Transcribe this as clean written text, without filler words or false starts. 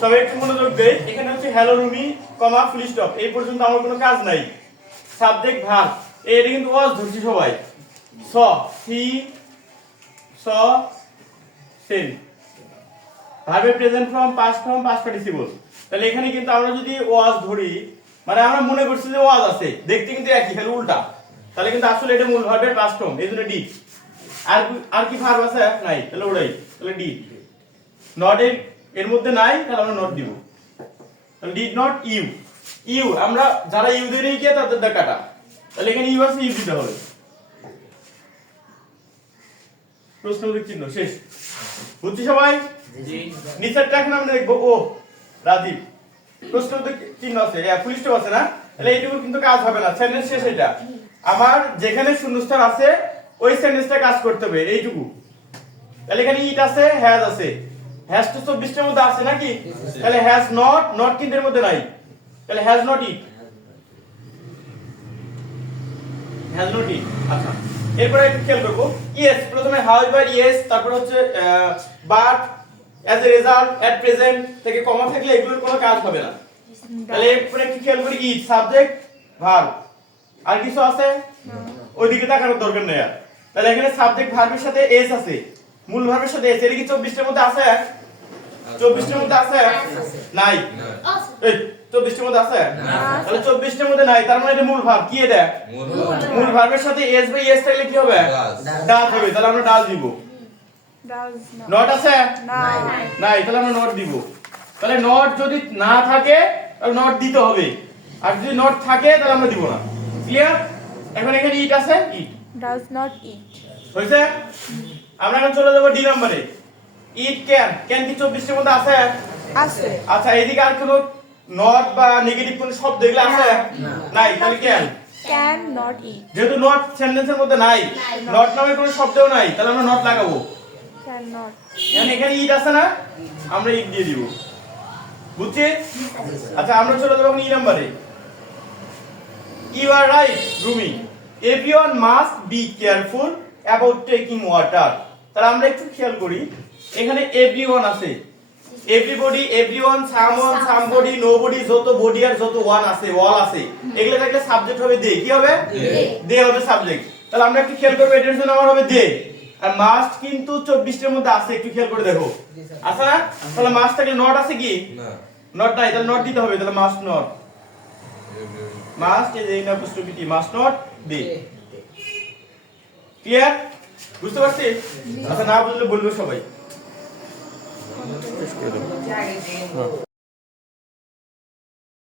সবাই একটু মনোযোগ দেই। এখানে হচ্ছে হ্যালো রুমি কমা ফুল স্টপ, এই পর্যন্ত আমার কোনো কাজ নাই। সাবজেক্ট ভার্ব, এটা কিন্তু ওয়াজ ধরছি সবাই। স সি স সেন, ভার্বের present form, past form, past participle. তাহলে এখানে কিন্তু আমরা যদি ওয়াজ ধরি, মানে আমরা মনে করছি যে ওয়াজ আছে, দেখতে কিন্তু একই, খালি উল্টা। তাহলে কিন্তু আসলে এটা মূল ভার্বের পাস্ট ফর্ম, এইজন্য ডি। আর কি ভার্ব আছে? নাই, তাহলে ওটাই, তাহলে ডি। নট এর মধ্যে নাই, তাহলে আমরা নট দিব। তাহলে ডিড নট ইউ। ইউ আমরা যারা ইউ দিয়ে গিয়ে তাদের কাটা, তাহলে এখানে ইউ আছে, ইউ দিতে হবে। প্রশ্নবোধক চিহ্ন শেষ। বুঝছি সবাই? জি। নিচেরটা এখন আমরা দেখবো ও রাজীব। প্রশ্নবোধক চিহ্ন আছে, ফুল স্টপ আছে না? তাহলে এইটুকু কিন্তু কাজ হবে না, সেন্টেন্স শেষ। এটা আমার যেখানে শূন্যস্থান আছে ওই সেন্টেন্সটা কাজ করতে হবে, এইটুকু। তাহলে এখানে ইট আছে, হ্যাজ আছে। হ্যাজ তো 24 এর মধ্যে আছে নাকি? তাহলে হ্যাজ নট, নট কিন্তু এর মধ্যে নাই, তাহলে has not it. Has not it. আচ্ছা, এরপরে একটু খেয়াল করব। ইয়েস, প্রথমে হাউএভার ইয়েস, তারপর হচ্ছে but, as a result, at present থেকে কমা থাকলে এগুলোর কোনো কাজ হবে না। তাহলে এরপরে একটু খেয়াল করি, ইট সাবজেক্ট ভার্ব। আর কিছু আছে? ওইদিকে তাকানোর দরকার নেই আর। তাহলে এখানে সাবজেক্ট ভার্বের সাথে এস আছে, মূল ভার্বের সাথে এস। এর কি 24 এর মধ্যে আছে? 24 এর মধ্যে আছে? নাই। এই 24 এর মধ্যে আছে? তাহলে 24 এর মধ্যে নাই, তার মানে এটা মূল ভার্ব। কি এটা? মূল ভার্বের সাথে এস বা এস থাকলে কি হবে? ডাজ হবে। তাহলে আমরা ডাজ দিব। নট আছে? নাই, তাহলে আমরা নট দিব। তাহলে নট যদি না থাকে তাহলে নট দিতে হবে, আর যদি নট থাকে তাহলে আমরা দিব না। ক্লিয়ার? এখন এখানে ইট আছে, ইট does not eat হইছে। আমরা এখন চলে যাব ডি নম্বরে। ইট ক্যান, ক্যান কি 24 এর মধ্যে আছে? আছে। আচ্ছা, এদিকে আর কোনো নট বা নেগেটিভ কোনো শব্দ এগুলো আছে? নাই, তাহলে ক্যান। can not eat যেহেতু নট সেন্টেন্সের মধ্যে নাই, নট নামে কোনো শব্দও নাই, তাহলে আমরা নট লাগাবো। cannot মানে এখানে ইট আছে না, আমরা ইট দিয়ে দিব। বুঝছি? আচ্ছা, আমরা চলে যাব ই নম্বরে। You are right Rumi, everyone must be careful about taking water. তাহলে আমরা একটু খেয়াল করি, এখানে এভরিওয়ান আছে, everybody, everyone, someone, somebody, nobody, যত বডি আর যত ওয়ান আছে, অল আছে, এগুলো থাকলে সাবজেক্ট হবে দে। কি হবে? দে হবে সাবজেক্ট। তাহলে আমরা একটু খেয়াল করব, এটার জন্য আমার হবে দে। আর মাস্ট কিন্তু 24 এর মধ্যে আছে, একটু খেয়াল করে দেখো, আছে না? তাহলে মাস্ট থাকলে নট আছে কি? না, নট নাই, তাহলে নট দিতে হবে। তাহলে must not, must is in apostrophe, must not দে। ক্লিয়ার? বুঝতে পারছিস? আচ্ছা, না বুঝলে বলবো সবাই।